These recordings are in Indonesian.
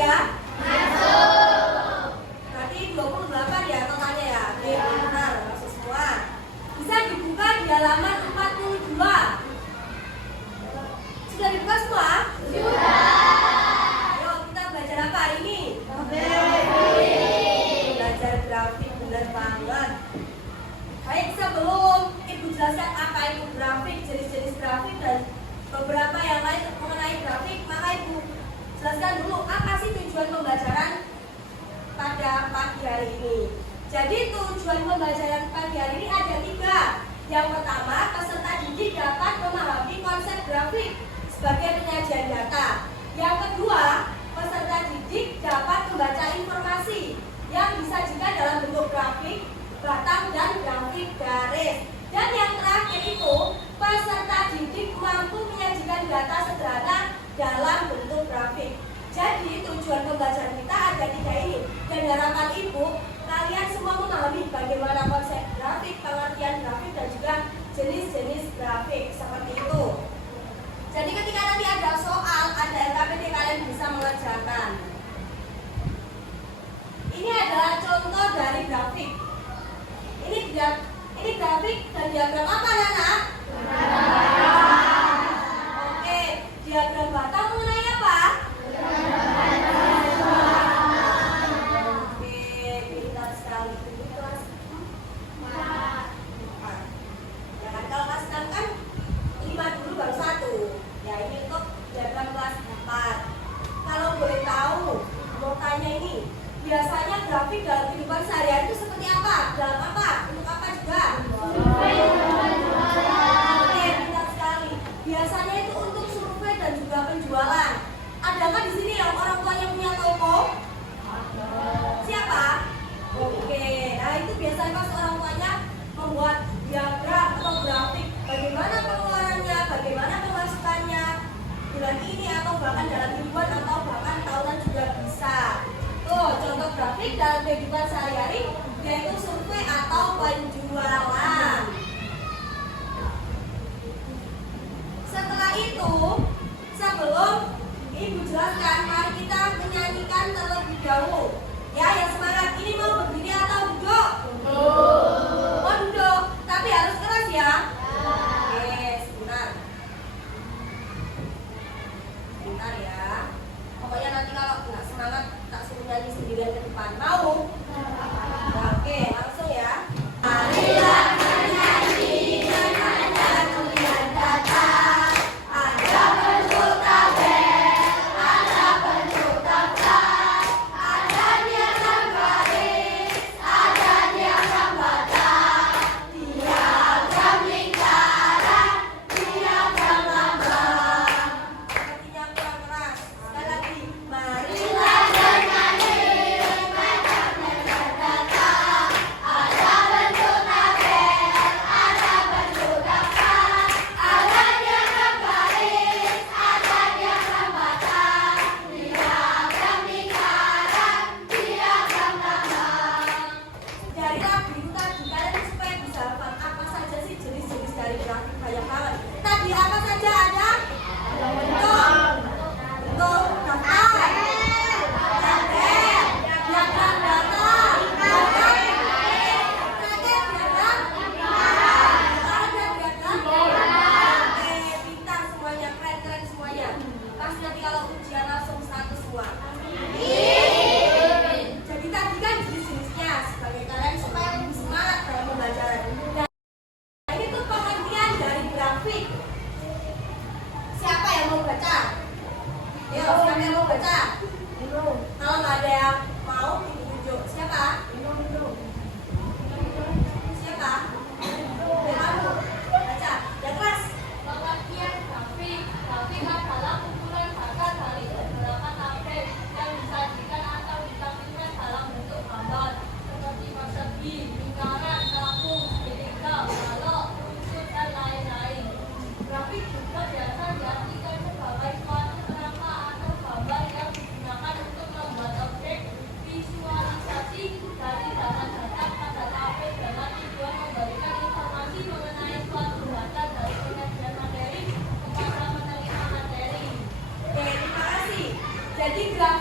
ya? Berarti 28 ya totalnya ya. Oke, benar, masuk semua. Bisa dibuka di halaman 42. Sudah dibuka semua? Sudah. Ayo kita belajar apa hari ini? Belajar grafik, benar banget. Baik, sebelum Ibu jelaskan apa itu grafik, jenis-jenis grafik dan beberapa yang lain mengenai grafik, maka Ibu jelaskan dulu apa sih tujuan pembelajaran pada pagi hari ini. Jadi tujuan pembelajaran pagi hari ini ada 3. Yang pertama, peserta didik dapat memahami konsep grafik sebagai penyajian data. Yang kedua, peserta didik dapat membaca informasi yang disajikan dalam bentuk grafik, batang, dan grafik garis. Dan yang terakhir itu, peserta didik mampu menyajikan data sederhana dalam bentuk grafik. Jadi tujuan pembelajaran kita ada 3 ini. Dan harapan Ibu, kalian semua memahami bagaimana konsep grafik, pengertian grafik, dan juga jenis-jenis grafik seperti itu. Jadi ketika nanti ada soal, ada LKPD, kalian bisa mengerjakan. Ini adalah contoh dari grafik. Ini grafik dan diagram apa, anak-anak? Oke, diagram batang mengenai apa? Oke, pintar sekali. Ini kelas 4. Ya kan, kalau kelas 6 kan 5 dulu baru 1. Ya, ini untuk diagram kelas 4. Kalau boleh tahu, mau tanya ini, biasanya grafik dalam kehidupan sehari-hari itu seperti apa? Dalam apa? Untuk apa juga? Oke, pintar sekali. Biasanya itu untuk survei dan juga penjualan. Adakah di sini yang orang tua yang punya toko? Siapa? Oke, nah itu biasanya pas orang tuanya membuat diagram atau grafik. Bagaimana pengeluarannya, bagaimana pemasukannya bulan ini atau bahkan dalam mingguan atau bahkan tahunan juga bisa. Tuh, contoh grafik dalam kehidupan sehari-hari yaitu survei atau penjualan. Setelah itu, sebelum Ibu jelaskan, mari kita menyanyikan terlebih dahulu. Ya, yang semangat. Ini mau berdiri atau duduk? Oh, duduk. Tapi harus keras ya. Oke, sebentar. Sebentar ya. Pokoknya nanti kalau nggak semangat, tak suruh nyanyi sendirian ke depan. Mau? Oke, langsung ya. Marilah menyanyi dengan kemuliaan data. Ada bentuk tabel, ada bentuk daftar, ada diagram garis, ada diagram batang, diagram lingkaran, diagram lambang. Sepertinya kurang keras. Sekali lagi, marilah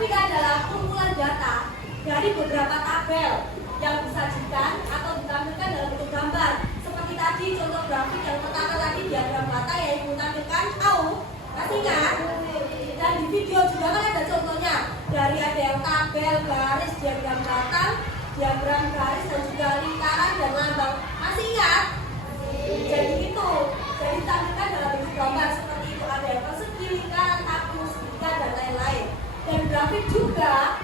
grafik adalah kumpulan data dari beberapa tabel yang disajikan atau ditampilkan dalam bentuk gambar. Seperti tadi contoh grafik yang pertama tadi diagram bata yang menampilkan masih ingat? Dan di video juga kan ada contohnya dari ada yang tabel, garis, diagram bata, diagram garis dan juga lingkaran dan lambang. Masih ingat? Jadi itu, jadi ditampilkan dalam bentuk gambar seperti itu, ada yang persegi, lingkaran, tabung, segitiga dan lain-lain. Dan grafik juga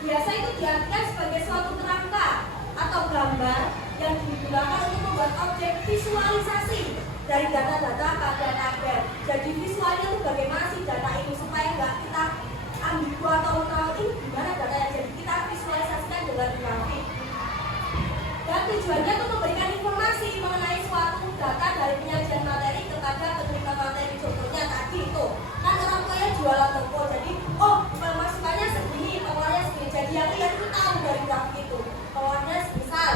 biasa itu diartikan sebagai suatu kerangka atau gambar yang digunakan untuk membuat objek visualisasi dari data-data pada tabel. Jadi visualnya itu bagaimana sih data ini supaya nggak kita ambigu atau tahu ini gimana datanya. Jadi kita visualisasikan dengan grafik. Dan tujuannya untuk memberikan informasi mengenai suatu data dari penyajian materi kepada penerima materi. Contohnya tadi itu kan orang tuanya jualan toko, jadi pemasukannya segini, pengeluarannya segini. Jadi yang lihat itu tahu dari grafik itu pengeluarannya misal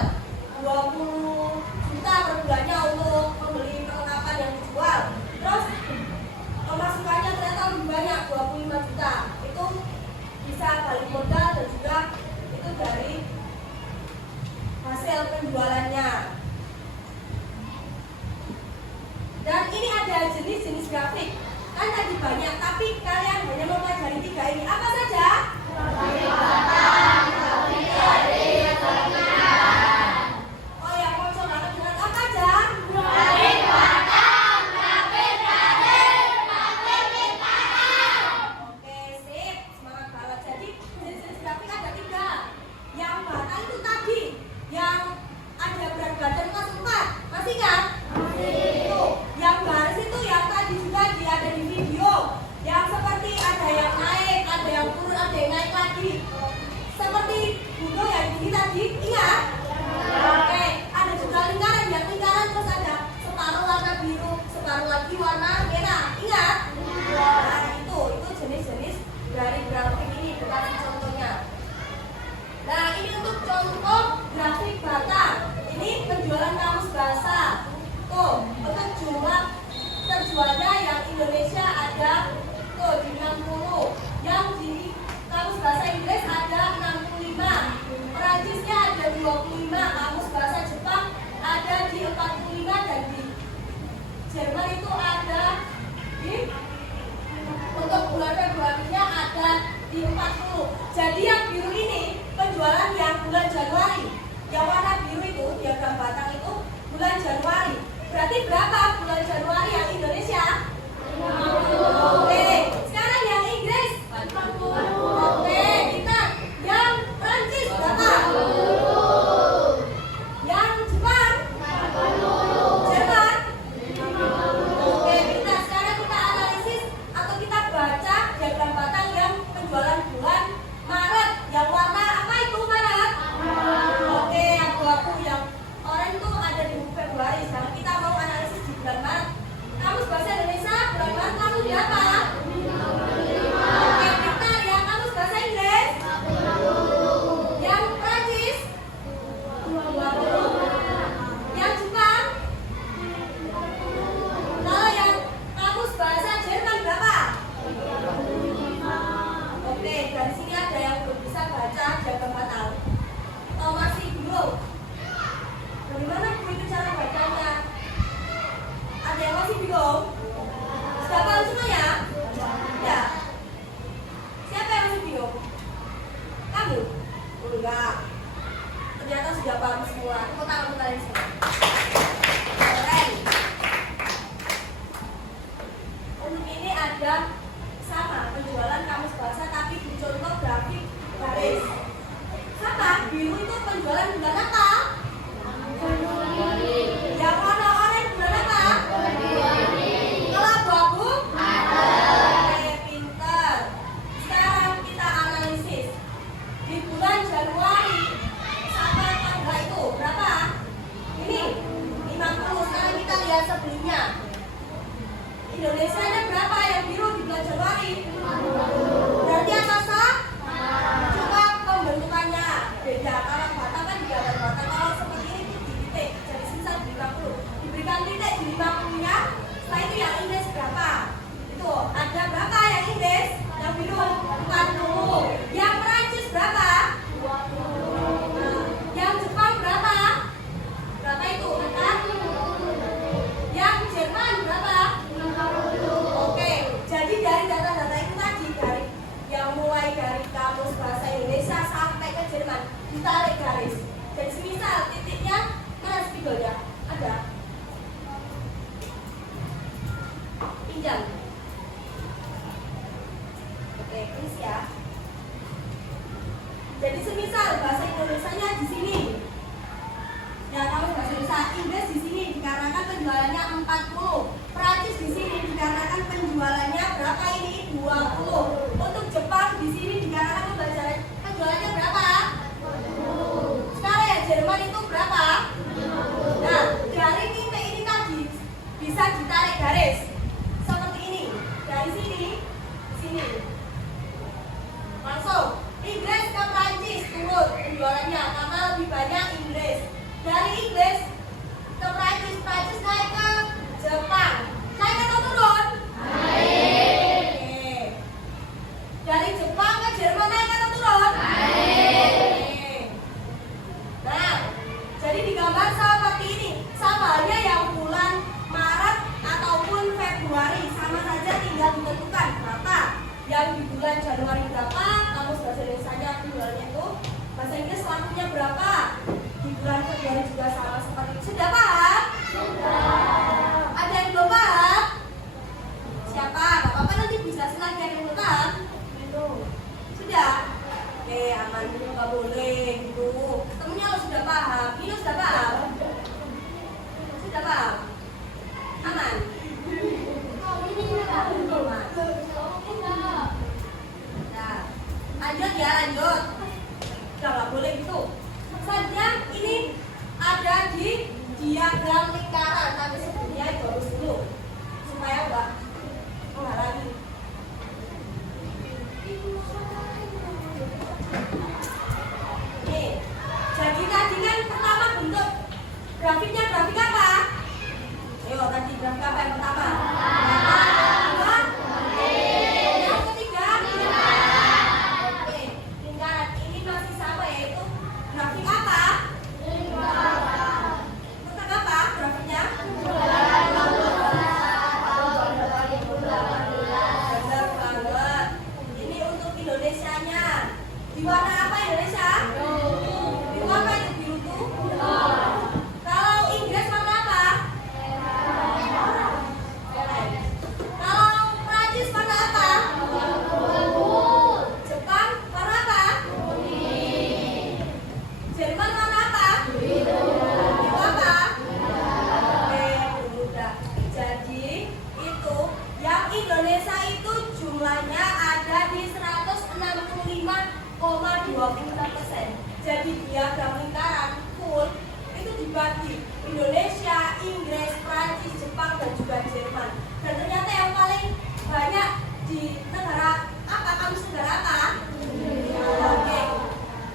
20 juta per bulannya untuk membeli perlengkapan yang dijual. Terus pemasukannya ternyata lebih banyak 25 juta. Itu bisa balik modal dan juga itu dari hasil penjualannya. Dan ini ada jenis-jenis grafik. Kan tadi banyak, tapi kalian hanya mempelajari 3 ini. Apa saja? Oh ya, mau coba dengan apa aja? Oke, sip. Semangat banget. Jadi jenis-jenis grafik ada 3. Yang batang itu tadi, yang ada berat badan kelas 4. Masih kan? Itu. Yang garis itu yang tadi juga ada di video. Yang seperti ada yang naik, ada yang turun, ada yang naik lagi. Seperti gunung yang tinggi tadi, ingat? Oke, ada juga lingkaran. Yang lingkaran terus ada separuh warna biru, separuh lagi warna merah. Ingat? Nah, itu jenis-jenis dari grafik ini, bukan contohnya. Nah, ini untuk contoh grafik bata. Ini penjualan kamus bahasa. Tuh, untuk jumlah terjualnya yang Indonesia ada tuh di 60. Yang di kamus bahasa Inggris ada 65. Perancisnya ada 25. Kamus bahasa Jepang ada di 45 dan di Jerman itu ada di untuk bulan Februarinya ada di 40. Jadi yang biru ini penjualan yang bulan Januari. Yang warna biru itu diagram batang itu bulan Januari. Berarti berapa bulan Januari yang Indonesia? 50. Oke, sekarang yang Inggris 40. Oke, kita yang Prancis berapa? 40. Yang Jepang 40. Jerman 50. Oke, kita sekarang kita analisis atau kita baca diagram batang yang penjualan bulan Maret. Yang warna apa itu Maret? Oke, abu-abu yang oranye itu ada di Februari. Sekarang kita mau analisis di bulan Maret. Kamus bahasa Indonesia bulan Maret lalu berapa? 55. Oke, kita yang kamus bahasa Inggris 50. Yang Prancis 20. Yang Jepang. Kalau yang kamus bahasa Jerman berapa? 35. Oke, dari sini ada yang belum bisa baca diagram batang. Atau masih belum? Bagaimana itu cara bacanya? Ada yang masih bingung? Sudah paham semua ya? Ya. Siapa yang masih bingung? Kamu? Enggak. Ternyata sudah paham semua. Tepuk tangan untuk kalian semua. Keren. Untuk ini ada sama penjualan kamus bahasa tapi dicontoh grafik garis. Sama biru itu penjualan bulan apa? Yang warna oranye bulan apa? Kalau abu-abu? Oke, pinter. Sekarang kita analisis. Di bulan Januari sampai tanggal itu ditarik garis. Dan semisal titiknya mana spidolnya? Ada. Pinjam. Oke, tulis ya. Jadi semisal bahasa Indonesianya di sini. Ya, kalau bahasa Indonesia, Inggris di sini dikarenakan penjualannya 40. Prancis di sini dikarenakan penjualannya berapa ini? 20. Untuk Jepang di sini dikarenakan penjualannya berapa? 20. Sekarang ya Jerman itu berapa? Nah, dari titik ini tadi bisa ditarik garis seperti ini. Dari sini, sini. Langsung Inggris ke Prancis turun penjualannya karena lebih banyak Inggris. Dari Inggris ke Prancis, Prancis naik ke Jepang. Naik atau turun? Naik. Oke. Dari Jepang ke Jerman naik atau turun? Naik. Oke. Nah, jadi digambar seperti ini. Sama halnya yang bulan Maret ataupun Februari, sama saja tinggal ditentukan berapa. Yang di bulan Januari berapa, kamus bahasa Indonesia penjualannya itu, bahasa Inggris lakunya berapa. Di bulan Februari juga sama seperti itu. Sudah paham? Sudah. Ada yang belum paham? Siapa? Gak apa-apa, nanti bisa lagi ada yang belum paham. Sudah? Oke, aman dulu, gak boleh gitu. Temennya lo sudah paham, ini sudah paham? Sudah paham? Aman? Nah, lanjut ya, lanjut. Udah gak boleh gitu. Saja ini ada di diagram lingkaran, tapi sebelumnya itu harus dulu supaya enggak menghalangi. Nih, jadi tadi kan pertama bentuk grafiknya grafik apa? Ayo tadi grafik apa yang pertama? Yang ketiga? Oke, lingkaran ini masih sama yaitu grafik apa? Tentang apa grafiknya? Benar banget. Ini untuk Indonesianya. Di warna apa Indonesia? Di warna itu biru tuh? Kalau Inggris warna apa? Kalau Prancis warna apa? Jepang warna apa? Jerman warna apa? Biru apa? Oke, udah. Jadi itu yang Indonesia itu jumlahnya ada di 165,26%. Jadi diagram lingkaran full itu dibagi Indonesia, Inggris, Prancis, Jepang dan juga Jerman. Dan ternyata yang paling banyak di negara apa? Kamus negara apa? Oke.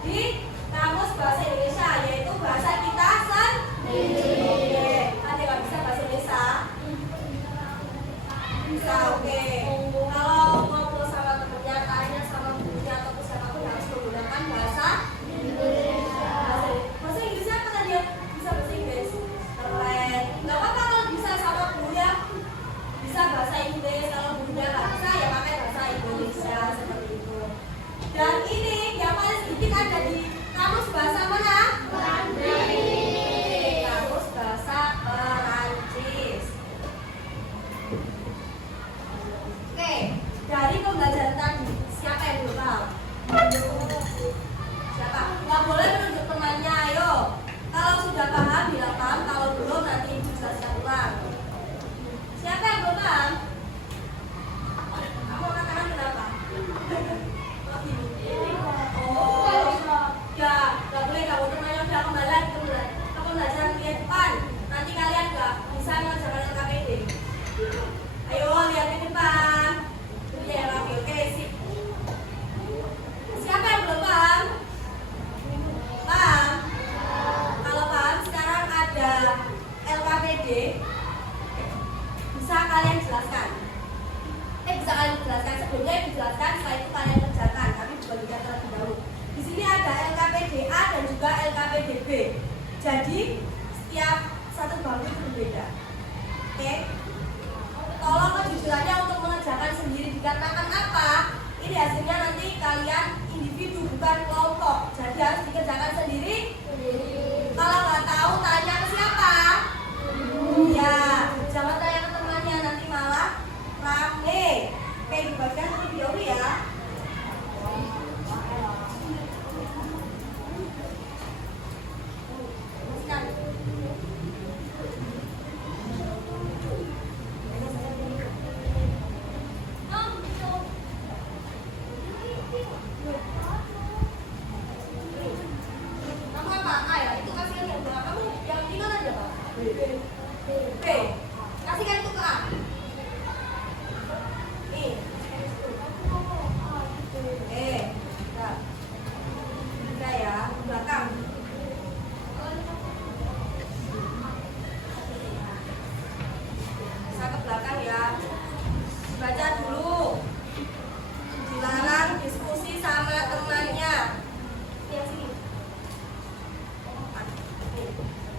Di kamus bahasa Indonesia, yaitu bahasa kita sendiri. Oke, ada nggak bisa bahasa Indonesia? Bisa, oke. Kalau ngobrol sama temennya, tanya sama gurunya ataupun siapapun harus menggunakan bahasa Indonesia. Bahasa Inggrisnya apa tadi ya? Bisa bahasa Inggris. Keren. Nggak apa-apa kalau bisa sama gurunya. Bisa bahasa Inggris. Kalau gurunya nggak bisa, ya pakai bahasa Indonesia seperti itu. Dan ini yang paling sedikit ada di kamus bahasa mana? Perancis. Kamus bahasa Perancis. Oke, dari pembelajaran tadi, siapa yang belum paham? Siapa? Nggak boleh menunjuk temannya, ayo. Kalau sudah paham, bilang paham. Kalau belum, nanti Ibu jelaskan ulang. Siapa yang belum paham? Kamu angkat tangan kenapa? Oh, ya, nggak boleh kamu temannya udah kembali ke pembelajaran minggu depan. Nanti kalian nggak bisa mengerjakan LKPD. Ayo lihat ke depan. Ya, oke, sip. Siapa yang belum paham? Paham? Kalau paham, sekarang ada LKPD. Bisa kalian jelaskan? Bisa kalian jelaskan sebelumnya dijelaskan, setelah itu kalian kerjakan. Tapi dibagikan terlebih dahulu. Di sini ada LKPD-A dan juga LKPD-B. Jadi setiap satu bangku itu berbeda. Oke? Tolong kejujurannya untuk mengerjakan sendiri. Dikarenakan apa? Ini hasilnya nanti kalian individu bukan kelompok. Jadi harus dikerjakan B. Kasihkan itu ke A. Nih. Nah. Udah ya, ke belakang. Bisa ke belakang ya. Baca dulu. Dilarang diskusi sama temannya. Yang sini.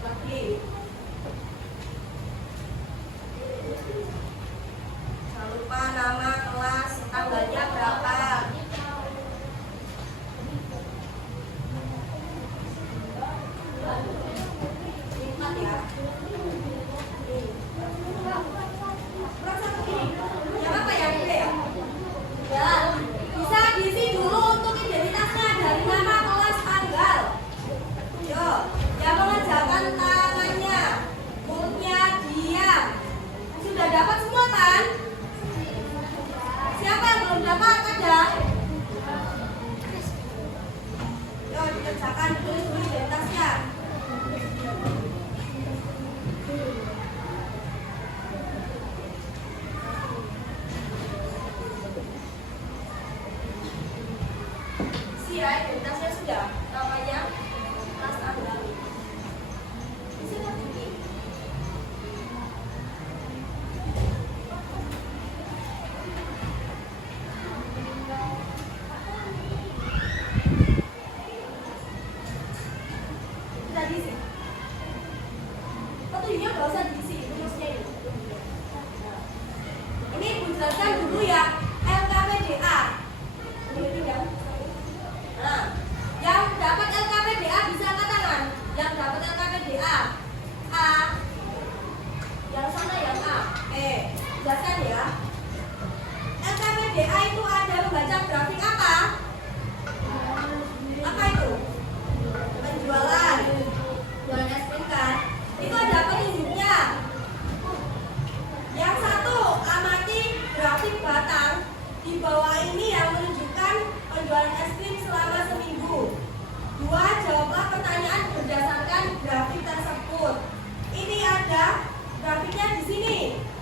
Lagi. Jangan lupa nama, kelas, tanggalnya berapa. Lihat ya. Kurang satu ini. Yang apa ya? B ya? Ya. Bisa diisi dulu untuk identitasnya dari nama, kelas, tanggal. Yo, yang mengerjakan tangannya, mulutnya diam. Sudah dapat semua kan? Siapa yang belum dapat? Ada? Yo, dikerjakan, tulis dulu identitasnya. Ya, identitasnya sudah, namanya Mas Andali. Isi lagi. Kita diisi. Petunjuknya nggak usah diisi, rumusnya ini. Ini Ibu jelaskan dulu ya, LKPDA. Ini ya. Nah, yang dapat LKPDA bisa angkat tangan. Yang dapat LKPDA A. Yang sana yang A. Jelaskan ya. LKPDA itu ada membaca grafik apa? Apa itu? Penjualan. Jualan es krim kan? Itu ada petunjuknya. Yang satu, amati grafik batang. Di bawah ini yang menunjukkan penjualan es krim selama seminggu. 2, jawablah pertanyaan berdasarkan grafik tersebut. Ini ada grafiknya di sini.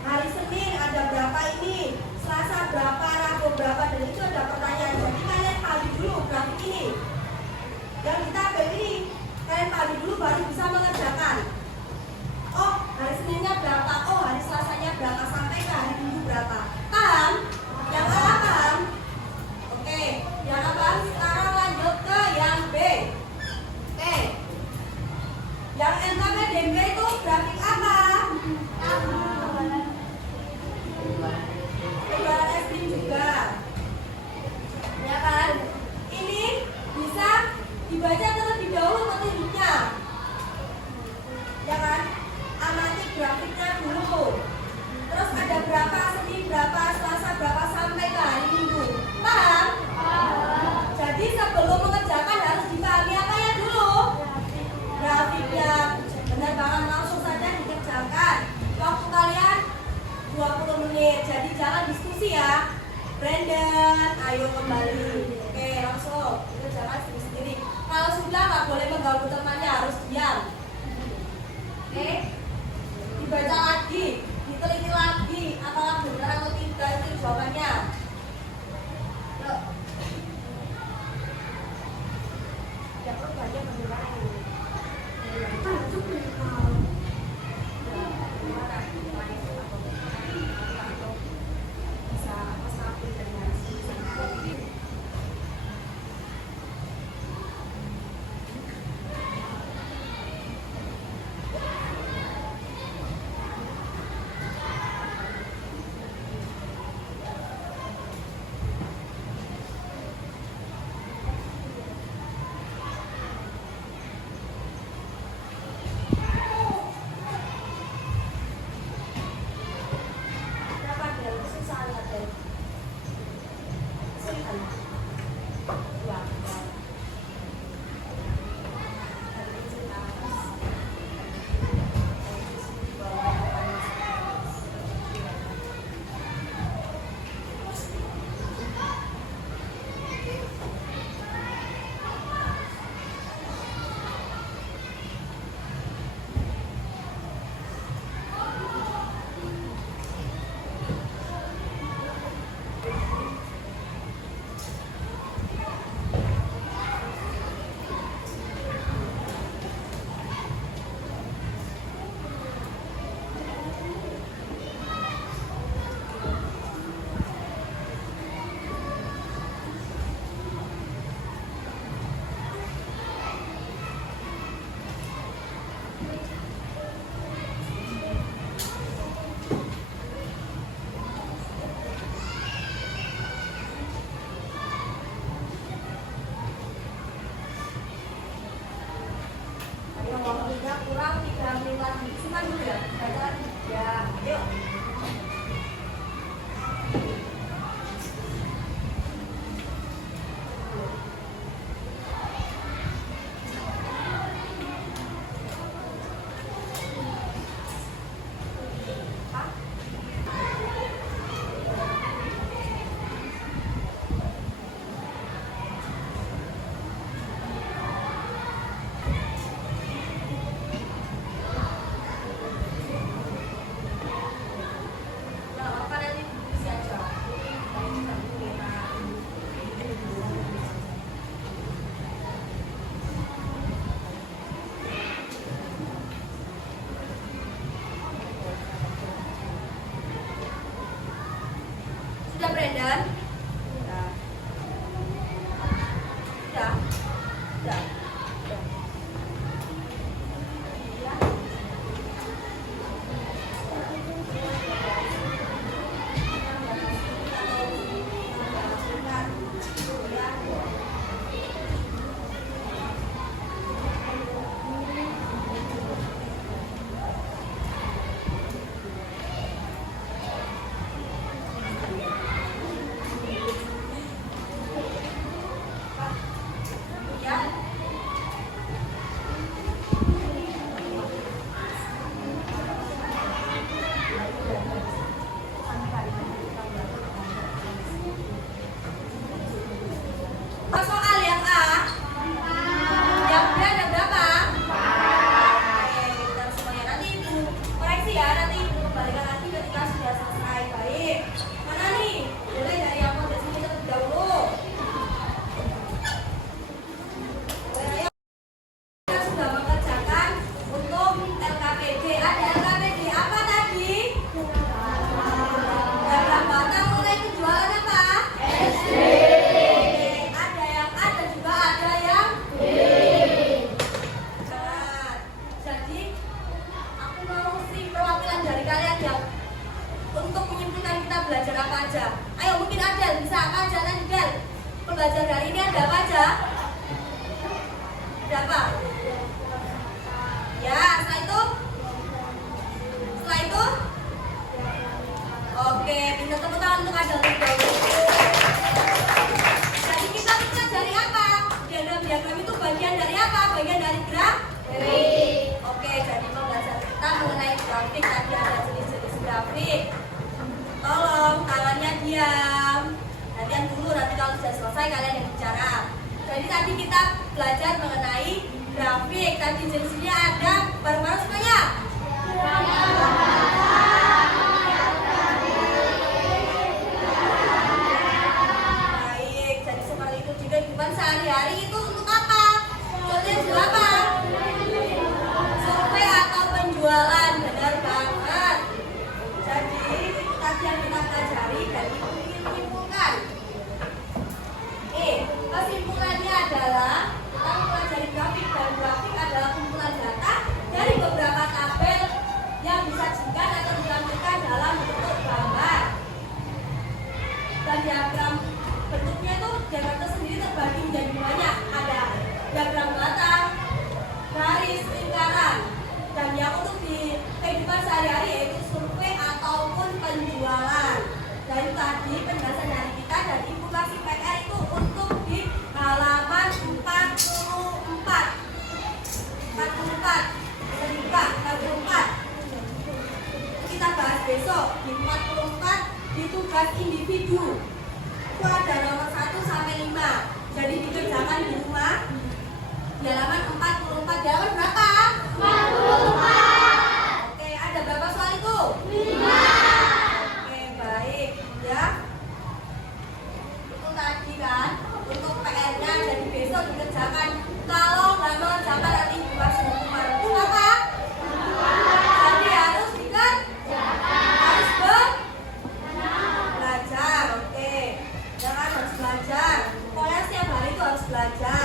Hari Senin ada berapa ini, Selasa berapa, Rabu berapa, dan itu ada pertanyaan. Jadi kalian pahami dulu grafik ini. Yang kita ambil ini, kalian pahami dulu baru bisa mengerjakan. Oh, hari Seninnya berapa? Oh, hari Selasanya berapa? Sampai ke hari Minggu berapa? Paham? Yang A paham? Oke, yang A paham. Sekarang lanjut ke yang B. Oke. Yang LKPDB itu grafik apa? Penjualan es krim juga. Ya kan? Ini bisa dibaca terlebih dahulu petunjuknya. Ya kan? Amati grafiknya dulu. Terus ada berapa, Senin berapa, Selasa berapa, sampai ke hari Minggu. Paham? Jadi sebelum mengerjakan harus dipahami apa ya dulu? Grafiknya. Benar banget, langsung saja dikerjakan. Waktu kalian 20 menit. Jadi jangan diskusi ya. Brandon, ayo kembali. Oke, langsung. Dikerjakan sendiri-sendiri. Kalau sudah nggak boleh mengganggu temannya, harus diam. Oke? Dibaca lagi, diteliti lagi, apakah benar atau tidak itu jawabannya. Yuk. Ya, kok banyak beneran ini. Bisa apa-apa dengan Brandon? Udah. Udah. Udah. Udah. Ya. Soal yang A, yang B ada berapa? Oke, pintar semuanya. Nanti Ibu koreksi ya, nanti Ibu kembalikan lagi ketika sudah selesai. Baik, mana nih? Mulai dari yang model sini terlebih dahulu. Ayo, kita sudah mengerjakan untuk LKPD. Ada LKPD apa tadi? Dalam batang mulai penjualan apa? Ada yang A dan juga ada yang B. Nah, jadi aku mau sih perwakilan dari kalian yang untuk menyimpulkan kita belajar apa aja. Ayo mungkin ada bisa apa aja nanti Del. Pembelajaran hari ini ada apa aja? Ada apa? Ya, setelah itu, oke, minta tepuk tangan untuk Adel terlebih dahulu. Jadi kita pelajari apa? Diagram itu bagian dari apa? Bagian dari grafik. Oke, jadi pembelajaran kita mengenai grafik tadi ada jenis-jenis grafik. Tolong tangannya diam. Nanti dulu, nanti kalau sudah selesai kalian yang bicara. Jadi tadi kita belajar mengenai grafik. Tadi jenisnya ada bareng-bareng semuanya. Baik, jadi seperti itu juga kehidupan sehari-hari itu untuk apa? Contohnya juga apa? Survei atau penjualan, benar banget. Jadi itu tadi yang kita pelajari dan itu ingin menyimpulkan. Kesimpulannya adalah kita mempelajari grafik dan grafik adalah kumpulan data dari beberapa tabel yang disajikan atau ditampilkan dalam bentuk gambar. Dan diagram bentuknya itu diagram itu sendiri terbagi menjadi banyak. Ada diagram batang, garis, lingkaran. Dan yang untuk di kehidupan sehari-hari yaitu survei ataupun penjualan. Dan tadi penjelasan dari kita dan Ibu kasih PR itu untuk di halaman 44. Kita bahas besok di 44 di tugas individu. Itu ada nomor 1 sampai 5. Jadi dikerjakan di rumah. Di halaman 44. Di halaman berapa? 44. Oke, ada berapa soal itu? 5. Oke, baik. Ya. Itu tadi kan untuk PR-nya jadi besok dikerjakan. Kalau nggak mengerjakan nanti dikasih hukuman. Itu apa? Jadi harus harus belajar. Oke. Jangan harus belajar. Pokoknya setiap hari itu harus belajar.